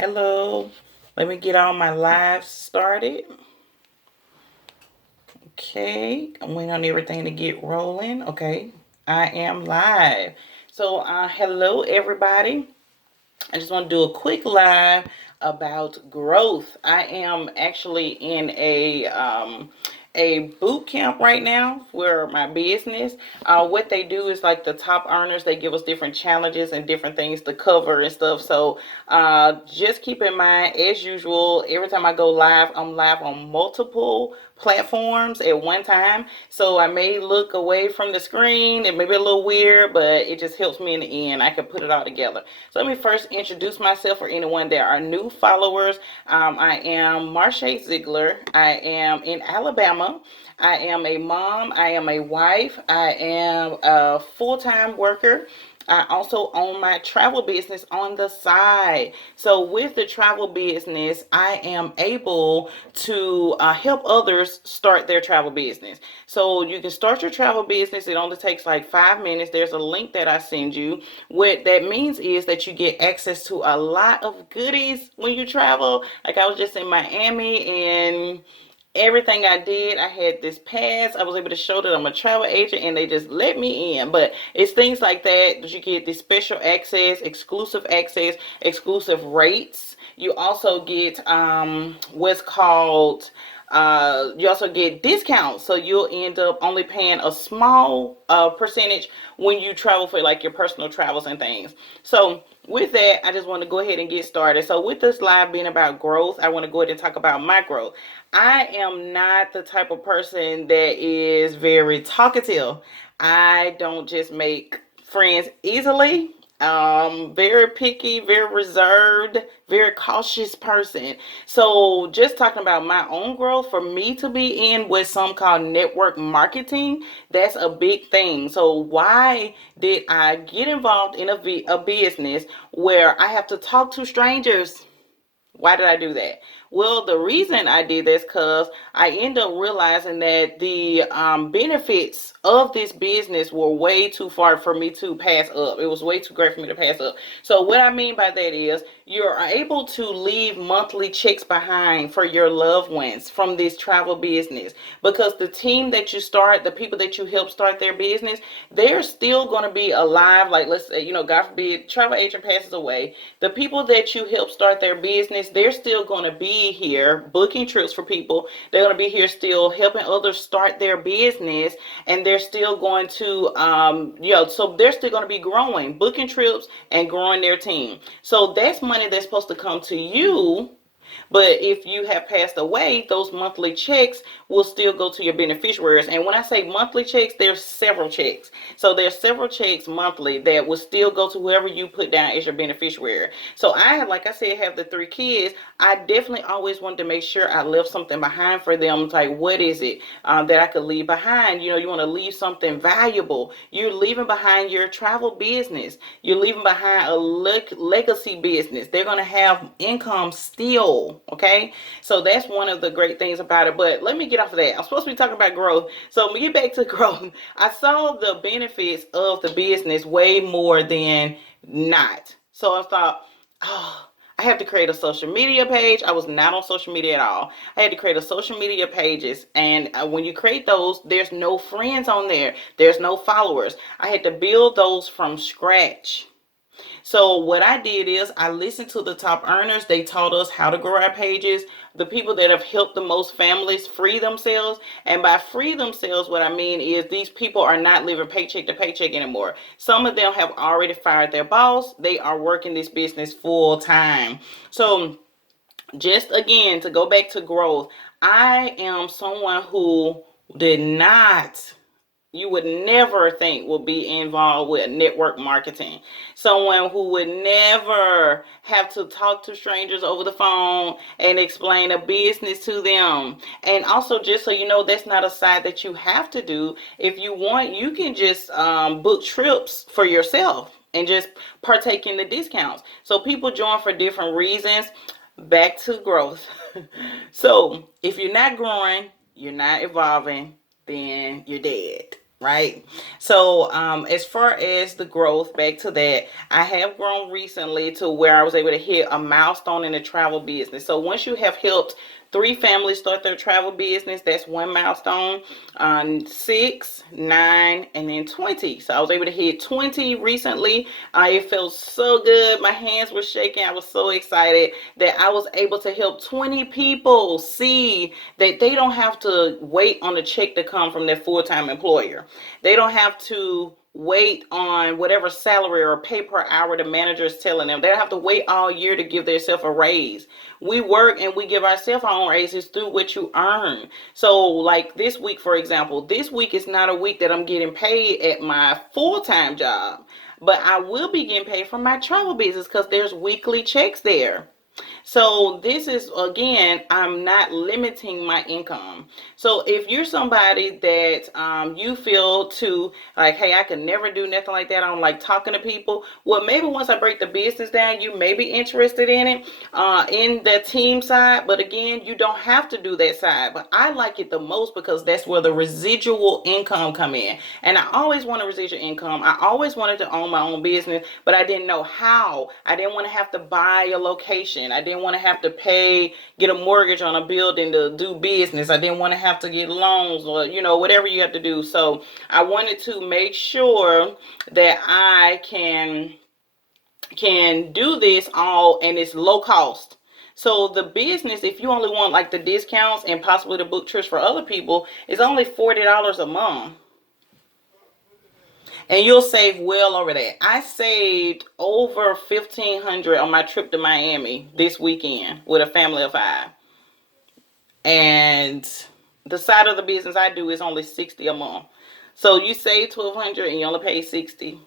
Hello. Let me get all my lives started. Okay. I'm waiting on everything to get rolling. Okay. I am live. So, hello, everybody. I just want to do a quick live about growth. I am actually in a boot camp right now for my business. What they do is like the top earners, they give us different challenges and different things to cover and stuff. So just keep in mind, as usual, every time I go live, I'm live on multiple platforms at one time. So I may look away from the screen. It may be a little weird, but it just helps me in the end. I can put it all together. So let me first introduce myself for anyone that are new followers. I am Marsha Ziegler. I am in Alabama. I am a mom. I am a wife. I am a full-time worker. I also own my travel business on the side. So, with the travel business, I am able to help others start their travel business. So, you can start your travel business. It only takes like 5 minutes. There's a link that I send you. What that means is that you get access to a lot of goodies when you travel. Like, I was just in Miami and everything I did, I had this pass. I was able to show that I'm a travel agent and they just let me in. But it's things like that you get this special access, exclusive rates. You also get what's called you also get discounts, so you'll end up only paying a small percentage when you travel for like your personal travels and things. So with that, I just want to go ahead and get started. So with this live being about growth, I want to go ahead and talk about my growth. I am not the type of person that is very talkative. I don't just make friends easily. Very picky, very reserved, very cautious person. So just talking about my own growth, for me to be in what some call network marketing, that's a big thing. So why did I get involved in a business where I have to talk to strangers? Why did I do that? Well, the reason I did this because I ended up realizing that the benefits of this business were way too far for me to pass up. It was way too great for me to pass up. So what I mean by that is you're able to leave monthly checks behind for your loved ones from this travel business, because the team that you start, the people that you help start their business, they're still going to be alive. Like, let's say, God forbid, travel agent passes away. The people that you help start their business, they're still going to be here booking trips for people. They're going to be here still helping others start their business, and they're still going to, so they're still going to be growing, booking trips and growing their team. So that's money that's supposed to come to you. But if you have passed away, those monthly checks will still go to your beneficiaries. And when I say monthly checks, there's several checks. So there's several checks monthly that will still go to whoever you put down as your beneficiary. So I, like I said, have the 3 kids. I definitely always wanted to make sure I left something behind for them. It's like, what is it that I could leave behind? You want to leave something valuable. You're leaving behind your travel business. You're leaving behind a legacy business. They're going to have income still. Okay. So that's one of the great things about it. But let me get off of that. I'm supposed to be talking about growth. So let me get back to growth. I saw the benefits of the business way more than not. So I thought, oh, I have to create a social media page. I was not on social media at all. I had to create a social media pages, and when you create those, there's no friends on there. There's no followers. I had to build those from scratch. So what I did is I listened to the top earners. They taught us how to grow our pages. The people that have helped the most families free themselves. And by free themselves, what I mean is these people are not living paycheck to paycheck anymore. Some of them have already fired their boss. They are working this business full time. So just again, to go back to growth, I am someone who did not, you would never think will be involved with network marketing. Someone who would never have to talk to strangers over the phone and explain a business to them. And also, just so you know, that's not a side that you have to do. If you want, you can just book trips for yourself and just partake in the discounts. So people join for different reasons. Back to growth. So if you're not growing, you're not evolving, then you're dead. right? So as far as the growth, back to that, I have grown recently to where I was able to hit a milestone in the travel business. So once you have helped 3 families start their travel business, that's one milestone. On 6, 9, and then 20. So I was able to hit 20 recently. It felt so good. My hands were shaking. I was so excited that I was able to help 20 people see that they don't have to wait on a check to come from their full-time employer. They don't have to wait on whatever salary or pay per hour the manager is telling them. They don't have to wait all year to give themselves a raise. We work and we give ourselves our own raises through what you earn. So like this week, for example, this week is not a week that I'm getting paid at my full-time job, but I will be getting paid from my travel business because there's weekly checks there. So this is, again, I'm not limiting my income. So if you're somebody that you feel to like, hey, I could never do nothing like that, I don't like talking to people, well, maybe once I break the business down, you may be interested in it, in the team side. But again, you don't have to do that side. But I like it the most because that's where the residual income come in. And I always wanted residual income. I always wanted to own my own business, but I didn't know how. I didn't want to have to buy a location. I didn't want to have to get a mortgage on a building to do business. I didn't want to have to get loans or, whatever you have to do. So I wanted to make sure that I can do this all and it's low cost. So the business, if you only want like the discounts and possibly the book trips for other people, is only $40 a month. And you'll save well over that. I saved over 1,500 on my trip to Miami this weekend with a family of 5. And the side of the business I do is only 60 a month. So you save 1,200 and you only pay 60.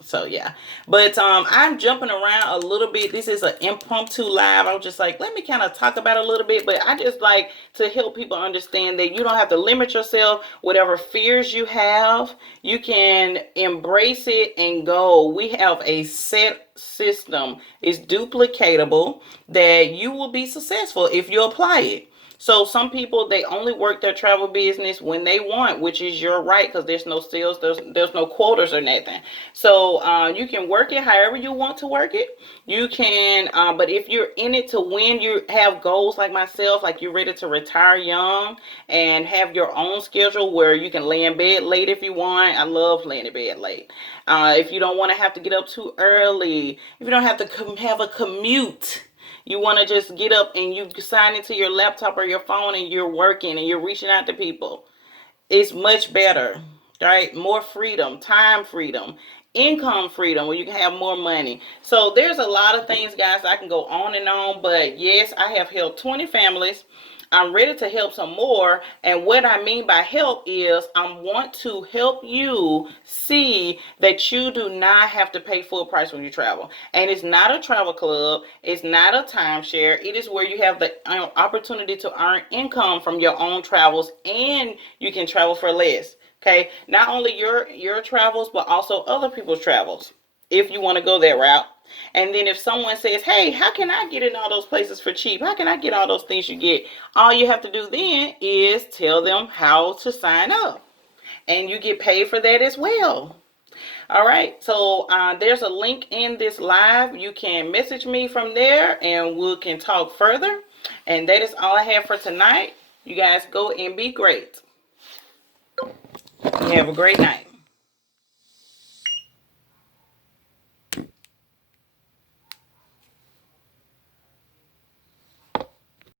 So yeah, but I'm jumping around a little bit. This is an impromptu live. I was just like, let me kind of talk about it a little bit, but I just like to help people understand that you don't have to limit yourself. Whatever fears you have, you can embrace it and go. We have a set system. It's duplicatable that you will be successful if you apply it. So some people, they only work their travel business when they want, which is your right, because there's no sales, there's no quotas or nothing. So you can work it however you want to work it. You can, but if you're in it to win, you have goals like myself, like you're ready to retire young and have your own schedule where you can lay in bed late if you want. I love laying in bed late. If you don't want to have to get up too early, if you don't have to have a commute, you want to just get up and you sign into your laptop or your phone and you're working and you're reaching out to people. It's much better, right? More freedom, time freedom, income freedom, where you can have more money. So there's a lot of things, guys. I can go on and on, but yes, I have helped 20 families. I'm ready to help some more. And what I mean by help is I want to help you see that you do not have to pay full price when you travel. And it's not a travel club. It's not a timeshare. It is where you have the opportunity to earn income from your own travels, and you can travel for less. Okay, not only your travels, but also other people's travels, if you want to go that route. And then if someone says, hey, how can I get in all those places for cheap? How can I get all those things you get? All you have to do then is tell them how to sign up. And you get paid for that as well. All right. So there's a link in this live. You can message me from there and we can talk further. And that is all I have for tonight. You guys go and be great. You have a great night.